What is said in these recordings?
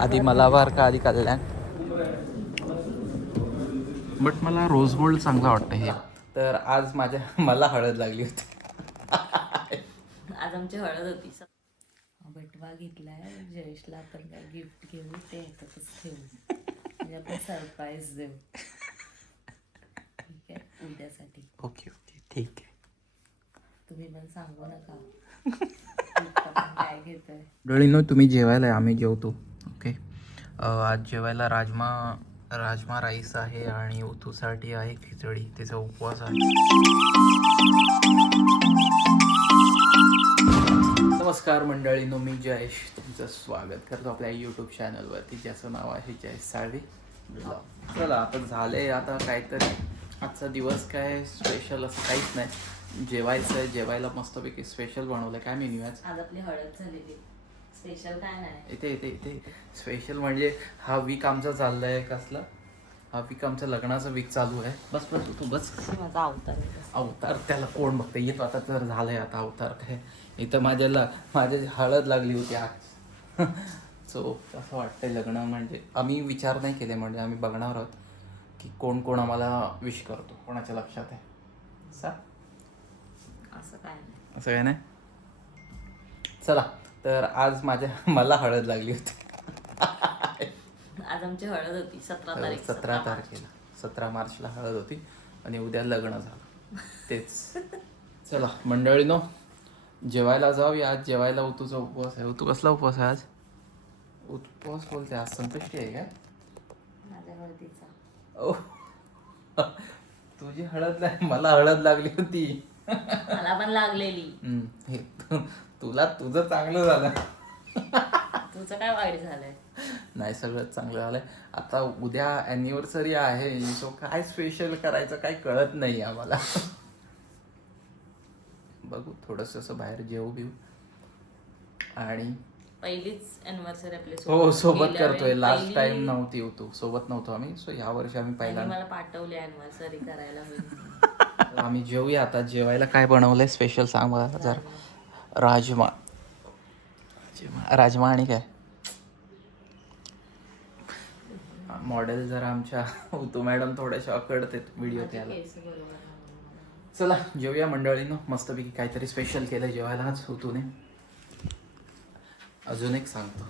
आधी मलाबार का आधी कल्याण. बट मला रोज गोल्ड चांगलं वाटतं हे. तर आज माझ्या मला हळद लागली होती. आज आमची हळद होती. बटवा घेतलाय जयेशला आपण काय गिफ्ट घेऊ ते ह्याच्यातच ठेवू. म्हणजे आपण सरप्राईज देऊ. ठीक आहे उद्यासाठी. ओके ओके ठीक आहे. तुम्ही पण सांगू नका. काय घेतोय? डोळीनो तुम्ही जेवायला आहे, आम्ही जेवतो. आज जेवायला राजमा राजमा राईस आहे आणि उतूसाठी आहे खिचडी. त्याचा उपवास आहे. नमस्कार मंडळीनो मी जयेश तुमचं स्वागत करतो आपल्या यूट्यूब चॅनलवरती ज्याचं नाव आहे जयेश साळवी चला आता झाले आता काहीतरी. आजचा दिवस काय स्पेशल असं काहीच नाही. जेवायचं आहे जेवायला मस्तपैकी स्पेशल बनवलं काय मेन्यू? आज आपली हळद झालेली. स्पेशल काय नाही. इथे इथे इथे. स्पेशल म्हणजे हा वीक आमचा चाललाय कसला? हा वीक आमचा लग्नाचा वीक चालू आहे. बस बस तू बस. माझा अवतार आहे. अवतार त्याला कोण बघते? येतो आता तर झालंय आता अवतार काय? इथं माझ्याला माझ्या हळद लागली होती आज. सो असं वाटतंय लग्न म्हणजे. आम्ही विचार नाही केले म्हणजे आम्ही बघणार आहोत की कोण कोण आम्हाला विश करतो. कोणाच्या लक्षात आहे? सा असं काय नाही. असं काय नाही? चला. तर आज माझ्या मला हळद लागली होती. आज आमची हळद होती सतरा तारीख सतरा तारखेला. सतरा मार्चला हळद होती आणि उद्या लग्न झालं. तेच. चला मंडळीनो जेवायला जाऊया आज जेवायला उतूचा उपवास आहे. उतू कसला उपवास आहे आज? उपवास बोलते. आज संकष्टी आहे का? ओ तुझी हळद नाही मला हळद लागली होती. मला पण लागलेली. हे तुला तुझं चांगलं झालं. तुझं काय वाईट झालंय? नाही सगळं चांगलं झालंय. आता उद्या अॅनिव्हर्सरी आहे सो काय स्पेशल करायचं काही कळत नाही आम्हाला. बघू थोडस असं बाहेर जेवू बिऊ. आणि पहिलीच अॅनिव्हर्सरी आपली हो सोबत गेल्या करतोय. वेळी लास्ट पहिली- टाइम नव्हती होतो सोबत नव्हतो आम्ही. सो या वर्षी आम्ही त्यांनी पहिला मला पाठवली अॅनिव्हर्सरी करायला. आम्ही जेवूया आता. जेवायला काय बनवलंय स्पेशल सांग मला जर. राजमा. राजमा- राजमा आणि काय? मॉडेल जरा आमच्या उतू मॅडम थोड्याशा अकडते व्हिडिओ त्याला. चला जेवूया मंडळीनं. मस्तपैकी काहीतरी स्पेशल केलं जेवायला आज उतूने. अजून एक सांगतो.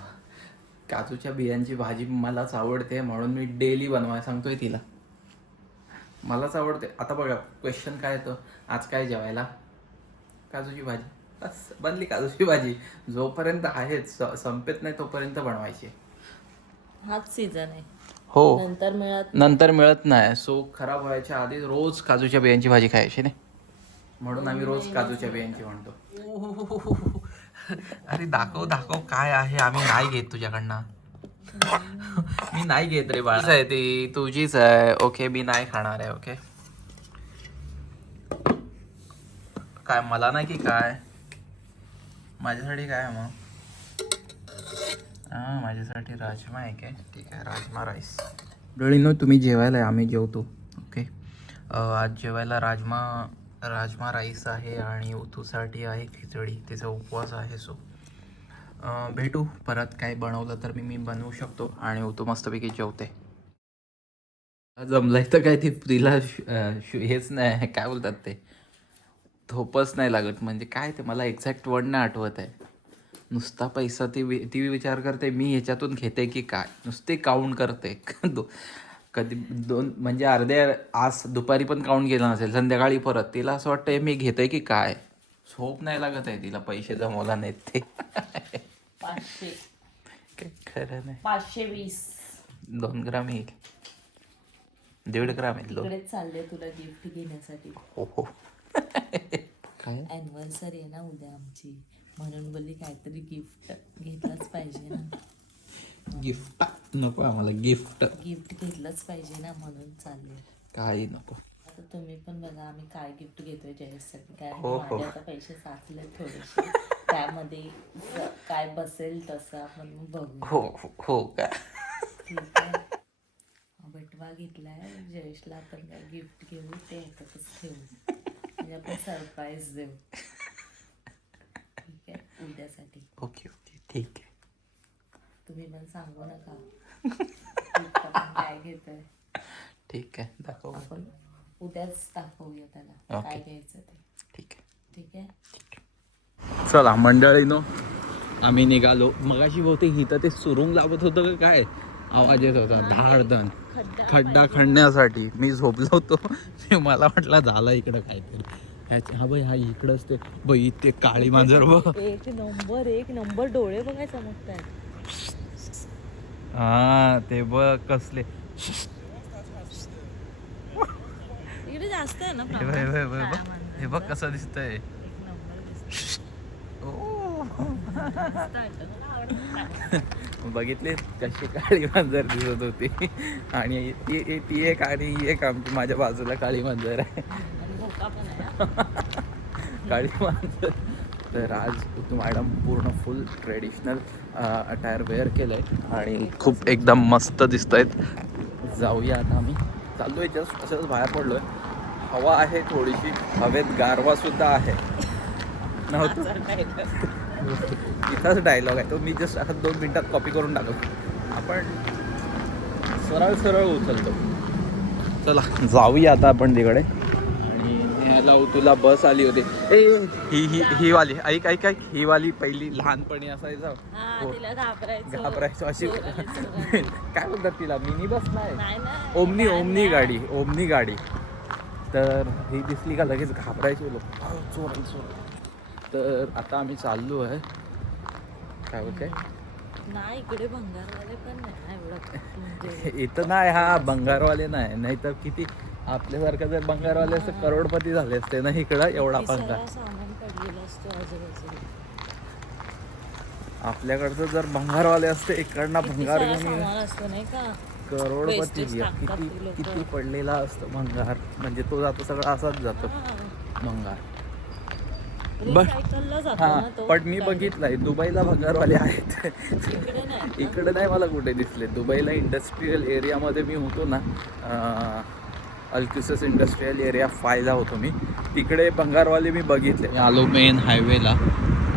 काजूच्या बियांची भाजी मलाच आवडते म्हणून मी डेली बनवायला सांगतोय तिला. मलाच आवडते. आता बघा क्वेश्चन काय येतं? आज काय जेवायला? काजूची भाजी. बस बनली काजूची भाजी? जोपर्यंत आहेच स- संपेत नाही तोपर्यंत बनवायची. हाच सीझन आहे. हो. नंतर मिळत नंतर मिळत नाही. सो खराब व्हायच्या आधी रोज काजूच्या बियांची भाजी खायची नाही. म्हणून आम्ही रोज काजूच्या बियांची म्हणतो. अरे दाखव दाखव काय आहे. आम्ही नाही घेत तुझ्याकडनं. मी नाही घेत रे बाळा. आहे ती. तुझीच आहे. ओके मी नाही खाणार आहे. ओके. काय मला नाही की काय? माझ्यासाठी काय आहे मग? हां माझ्यासाठी राजमा आहे काय? ठीक आहे राजमा राईस डोळीनो तुम्ही जेवायला आहे, आम्ही जेवतो ओके आज जेवायला राजमा राजमा राईस आहे आणि उतूसाठी आहे खिचडी. त्याचा उपवास आहे सो. भेटू परत काय बनवलं तर मी मी बनवू शकतो आणि उतू मस्तपैकी जेवते. जमलंय तर काय ती तिला हेच नाही काय बोलतात ते? थोपच नाही लागत. म्हणजे काय ते मला एक्झॅक्ट वर्ड नाही आठवत आहे. नुसता पैसा ती वि- ती विचार करते मी ह्याच्यातून घेते की काय? नुसते काउंट करते. दो कधी दोन म्हणजे अर्धे आज दुपारी पण काउंट केलं नसेल संध्याकाळी परत. तिला असं वाटतंय मी घेते की काय? झोप नाही लागत आहे तिला पैसे जमवला नाहीत ते. पाचशे. खरं नाही. पाचशे वीस. दोन ग्राम येईल. दीड ग्राम येईल चालले तुला गिफ्ट घेण्यासाठी. हो हो. काय? अॅनिव्हर्सरी आहे ना उद्या आमची. म्हणून बोलली काहीतरी गिफ्ट घेतलंच पाहिजे ना. गिफ्ट नको आम्हाला गिफ्ट गिफ्ट घेतलंच पाहिजे ना म्हणून चालले. काही नको. आता तुम्ही पण बघा आम्ही काय गिफ्ट घेतोय जयेशसाठी. काय हो, हो. माझे आता पैसे साचले थोडेसे. त्यामध्ये ज- काय बसेल तसं आपण बघू. हो हो हो का? ठीक आहे. बटवा घेतलाय. जयेशला आपण काय गिफ्ट घेऊ ते ह्याच्यातच ठेवू. म्हणजे आपण सरप्राईज देऊ. ठीक आहे? उद्यासाठी. ओके ओके ठीक आहे. तुम्ही पण सांगू नका. आपण काय घेतोय? ठीक आहे दाखव आपण उद्याच दाखवूया त्याला. काय घ्यायचं ते. ठीक आहे? ठीक आहे. चला मंडळीनो आम्ही निघालो. मगाशी बहुतेक इथं ते सुरुंग लावत होतं का काय? आवाज येत होता धाडधन खड्डा खणण्यासाठी मी झोपलो होतो. मला वाटलं झालं इकडं काहीतरी. ह्याच्या- हा बाई हा इकडंच ते बाई ते काळी मांजर बघ. एक नंबर एक नंबर डोळे बघाय हा ते बघ कसले. इकडे जास्त आहे ना हे बघ, कसं दिसतंय. ओ. बघितले कशी काळी मांजर दिसत होती. आणि ती ती एक आणि ही एक आमची माझ्या बाजूला काळी मांजर आहे. काळी मांजर. तर आज तू मॅडम पूर्ण फुल ट्रेडिशनल अटायर वेअर केलं आहे आणि खूप एकदम मस्त दिसत आहेत जाऊया आता आम्ही. चाललो आहे जस्ट असंच बाहेर पडलो आहे हवा आहे थोडीशी. हवेत गारवा सुद्धा आहे. नव्हतं. इथंच डायलॉग आहे. तो मी जस्ट आता दोन मिनिटात कॉपी करून टाकतो. आपण सरळ सरळ उचलतो. चला जाऊया आता आपण तिकडे. आणि तुला बस आली होती. ए ही ही ही वाली. ऐक ऐक ऐक. ही वाली पहिली लहानपणी असायचं. हा, हो. घाबरायचं. अशी. चोरायला. काय बोलतात तिला? मिनी बस नाही. Omni omni. गाडी ओमनी गाडी. तर ही दिसली का लगेच घाबरायचे लोक. "अहो, चोर चोर आहे." तर आता आम्ही चाललो आहे. काय बोलते? नाही इकडे भंगारवाले पण नाही ना एवढं. म्हणजे इथं नाही हा बंगारवाले नाही. नाहीतर किती आपल्यासारखं जर बंगारवाले असं करोडपती झाले असते ना इकडं एवढा बंगार आपल्याकडचं जर बंगारवाले असते इकडनं भंगार घेऊन नाही करोडपती किती. किती पडलेला असतं भंगार. म्हणजे तो जातो सगळं असाच जातो. भंगार. जातो हा पण मी. बघितलंय दुबईला भंगारवाले आहेत. इकडे नाही. मला कुठे दिसले. दुबईला इंडस्ट्रीयल एरियामध्ये मी होतो ना अल्क्युसस इंडस्ट्रीयल एरिया फायला होतो मी. तिकडे बंगारवाले मी बघितले. आलो मेन हायवेला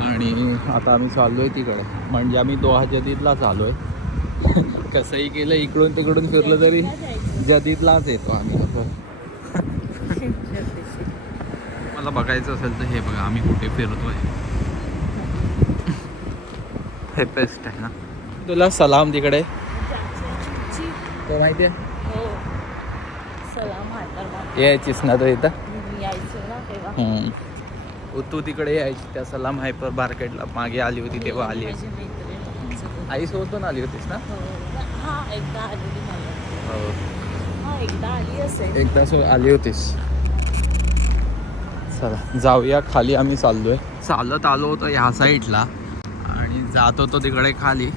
आणि आता आम्ही चाललो आहे तिकडे. म्हणजे आम्ही दोहा जदीदला चाललो आहे कसंही केलं इकडून तिकडून फिरलं तरी जदीदलाच येतो आम्ही. असं मला बघायचं असेल तर हे बघा आम्ही कुठे फिरतोय. हे बेस्ट आहे ना. तुला सलाम तिकडे. तो माहिती आहे हो. सलाम हैदराबाद यायचीस ना तो इथं. हो, तू तिकडे यायची त्या सलाम हायपर मार्केटला मागे आली होती तेव्हा आली आई सोबतून आली होतीस ना? हो. हा एकदा हो. हा आली आली होतीस. चला. जाऊया खाली आम्ही चाललोय. चालत आलो होतो ह्या साईडला आणि जात होतो तिकडे खाली.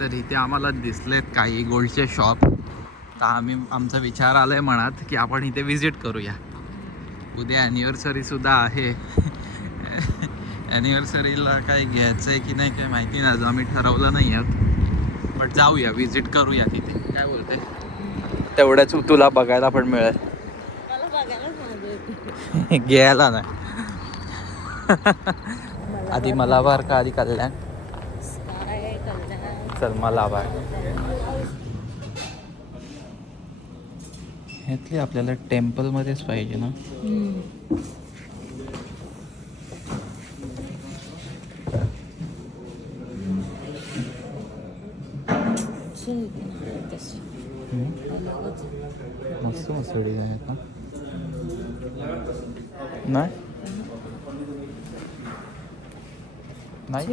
तर इथे आम्हाला दिसलेत काही गोल्डचे शॉप. तर आम्ही आमचा विचार आलाय मनात की आपण इथे विजिट करूया. उद्या ॲनिव्हर्सरी सुद्धा आहे. ॲनिव्हर्सरीला काय घ्यायचं आहे की नाही काय माहिती नाही आम्ही ठरवलं नाही आहोत. बट जाऊया विजिट करूया तिथे. काय बोलते तेवढ्याच तुला बघायला पण मिळेल मला बघायलाच मजा येते घ्यायला नाही. आधी मलाबार का आधी कल्याण? चल मलाबार ह्यातली आपल्याला टेम्पलमध्येच पाहिजे ना. मस्त मस्त डिझाईन आहेत ना? नाही नाही.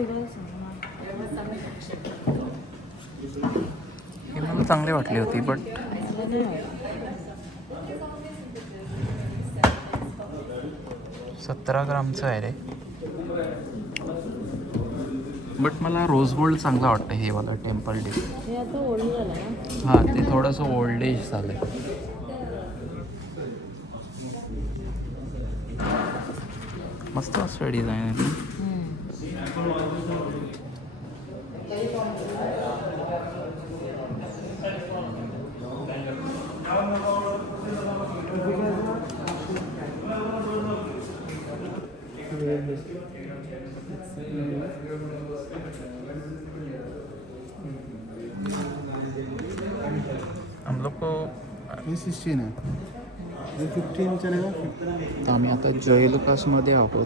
ही मला चांगली वाटली होती बट मला. सतरा ग्रामचं आहे रे बट मला रोज गोल्ड चांगला वाटतं हे वाला टेम्पल डे हे झालं हां ते थोडंसं ओल्ड एज झालंय मस्त मस्त डिझाईन हम लोग को आम्ही आता जयलुकासमध्ये आहोत.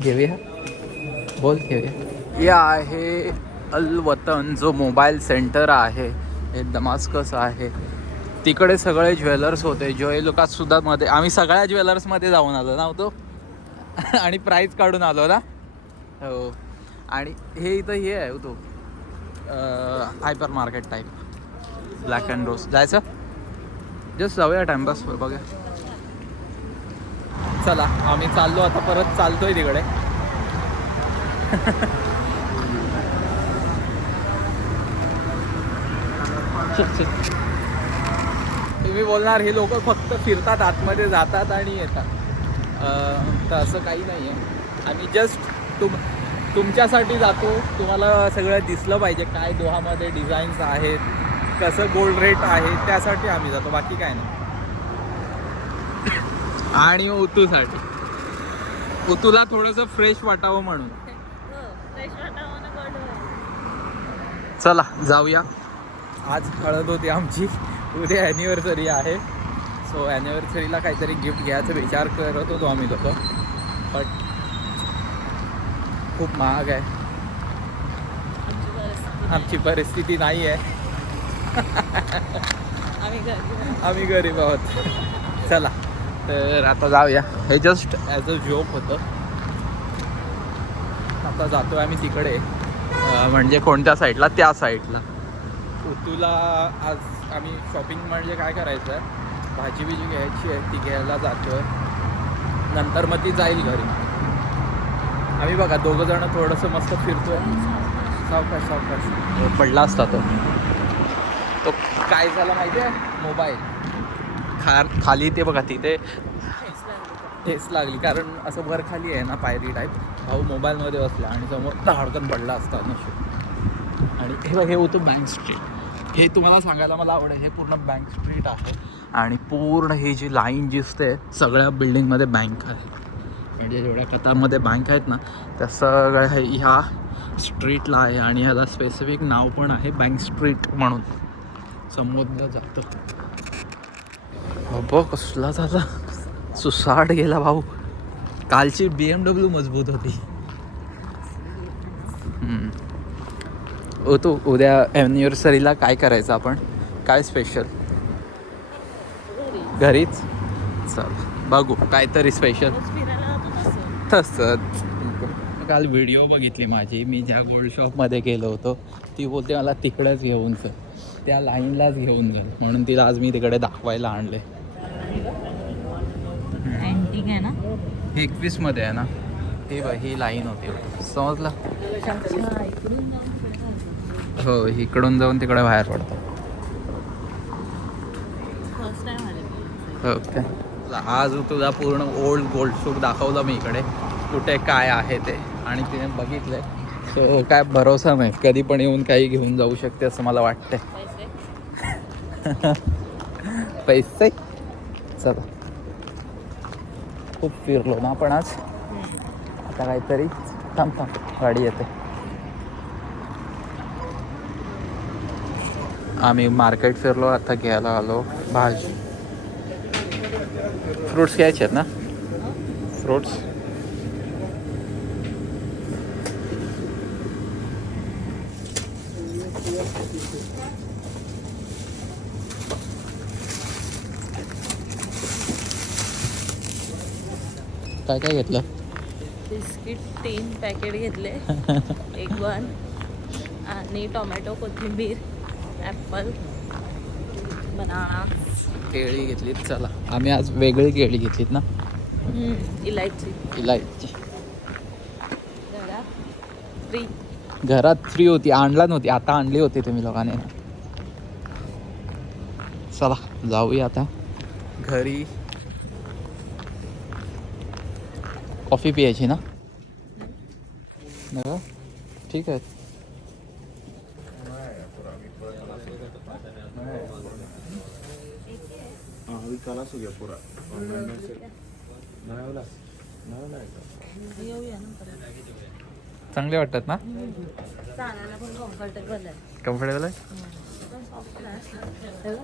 घेऊया? बोल घेऊया. आहे अल वतन जो मोबाईल सेंटर आहे. हे दमास्कस आहे. तिकडे सगळे ज्वेलर्स होते. जयलुकात सुद्धा मध्ये आम्ही सगळ्या ज्वेलर्समध्ये जाऊन आलो ना होतो आणि प्राईज काढून आलो ना. हो. आणि हे इथं हे आहे हो तो. Hyper market type black and rose जायचं? जस्ट जाऊया टाइमपास बघा चला आम्ही चाललो आता परत चालतोय तिकडे. चल, चल. तुम्ही बोलणार हे लोक फक्त फिरतात आतमध्ये जातात आणि येतात. तर असं काही नाही आहे आम्ही जस्ट तुम तुमच्यासाठी जातो तुम्हाला सगळं दिसलं पाहिजे काय दोहामध्ये डिझाईन्स आहेत कसं गोल्ड रेट आहे त्यासाठी आम्ही जातो बाकी काय नाही. आणि उतूसाठी. उतूला थोडंसं फ्रेश वाटावं म्हणून. चला जाऊया. आज हळद होती आमची. उद्या ॲनिव्हर्सरी आहे. सो ॲनिव्हर्सरीला काहीतरी गिफ्ट घ्यायचा विचार करत होतो आम्ही लोक. बट खूप महाग आहे. आमची परिस्थिती नाही आहे. आम्ही गरीब आहोत. चला तर आता जाऊया. हे जस्ट ॲज अ जोक होतं. आता जातो आम्ही तिकडे. म्हणजे कोणत्या साईडला त्या साईडला तुला आज आम्ही शॉपिंग म्हणजे काय करायचं? आहे भाजी बिजी घ्यायची आहे ती घ्यायला जातो आहे नंतर मग ती जाईल घरी. आम्ही बघा दोघं जण थोडंसं मस्त फिरतोय. सावकाश सावकाश. पडला असता तो. तो काय झाला माहिती आहे? मोबाईल. खा खाली ते बघा तिथे. ठेच लागली कारण असं वर खाली आहे ना पायरी टाईप भाऊ मोबाईलमध्ये बसला आणि समोर धडकन पडला असता नशीब. आणि हे बघ हे होतं बँक स्ट्रीट हे तुम्हाला सांगायला मला आवडेल हे पूर्ण बँक स्ट्रीट आहे. आणि पूर्ण ही जी लाईन दिसते सगळ्या बिल्डिंगमध्ये बँक आहे. म्हणजे जेवढ्या कतारमध्ये बँक आहेत ना त्या सगळ्या हे ह्या स्ट्रीटला आहे आणि ह्याला स्पेसिफिक नाव पण आहे बँक स्ट्रीट म्हणून. संबोधलं जातं. बाबा कसला झाला? सुसाट गेला भाऊ. कालची बी एम डब्ल्यू मजबूत होती. ओ तो उद्या ॲनिव्हर्सरीला काय करायचं आपण? काय स्पेशल घरीच. चल बघू. काहीतरी स्पेशल तसंच. काल व्हिडिओ बघितली माझी. मी ज्या गोल्ड शॉपमध्ये गेलो होतो ती बोलते मला तिकडेच घेऊन चल. त्या लाईनलाच घेऊन जा म्हणून तिला आज मी तिकडे दाखवायला आणले. अँटिक आहे ना? एकवीसमध्ये आहे ना? हे बघ ही लाईन होती. समजलं अच्छा इकडून जाऊन पुढे जायचं. हो इकडून जाऊन तिकडे बाहेर पडतो. फर्स्ट टाइम आले हो काय आज तुला पूर्ण ओल्ड गोल्ड शूक दाखवलं मी इकडे. कुठे काय आहे ते? आणि तिने बघितलंय. सो काय भरोसा नाही. कधी पण येऊन काही घेऊन जाऊ शकते असं मला वाटतंय. पैसे? पैसे? चला. खूप फिरलो ना आपण आज. आता काहीतरी थांब थांब. गाडी येते. आम्ही मार्केट फिरलो आता घ्यायला आलो भाजी. फ्रुट्स घ्यायचे आहेत ना? फ्रुट्स. काय काय घेतलं? बिस्किट तीन पॅकेट घेतले. एक वन आणि टोमॅटो कोथिंबीर. ॲपल बनाना केळी घेतलीत चला. आम्ही आज वेगळी केळी घेतलीत ना? इलायची. इलायची. फ्री घरात फ्री होती आणला नव्हती आता आणली होती तुम्ही लोकांनी. चला जाऊया आता. घरी. कॉफी पियायची ना? बघा, ठीक आहे. हो गया पूरा है? येऊया चांगले वाटतात ना कम्फर्टेबल आहे. हे.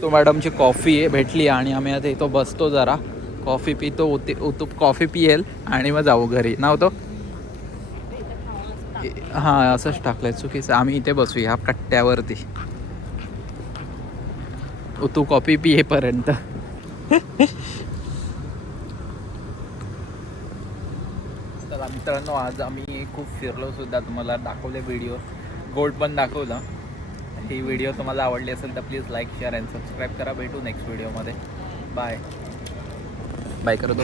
तो मॅडमची कॉफी आहे भेटली आणि आम्ही आता इथं बसतो जरा कॉफी पितो उती उतू कॉफी पियेल आणि मग जाऊ घरी ना होतो हां असंच टाकलंय. चुकीचं. आम्ही इथे बसूया कट्ट्यावरती. तू कॉपी पियेपर्यंत तर मित्रांनो आज आम्ही खूप फिरलो सुद्धा. तुम्हाला दाखवले व्हिडिओ गोल्ड पण दाखवलं. ही व्हिडिओ तुम्हाला आवडली असेल तर please like share and subscribe करा. भेटू नेक्स्ट व्हिडिओमध्ये बाय बाय करतो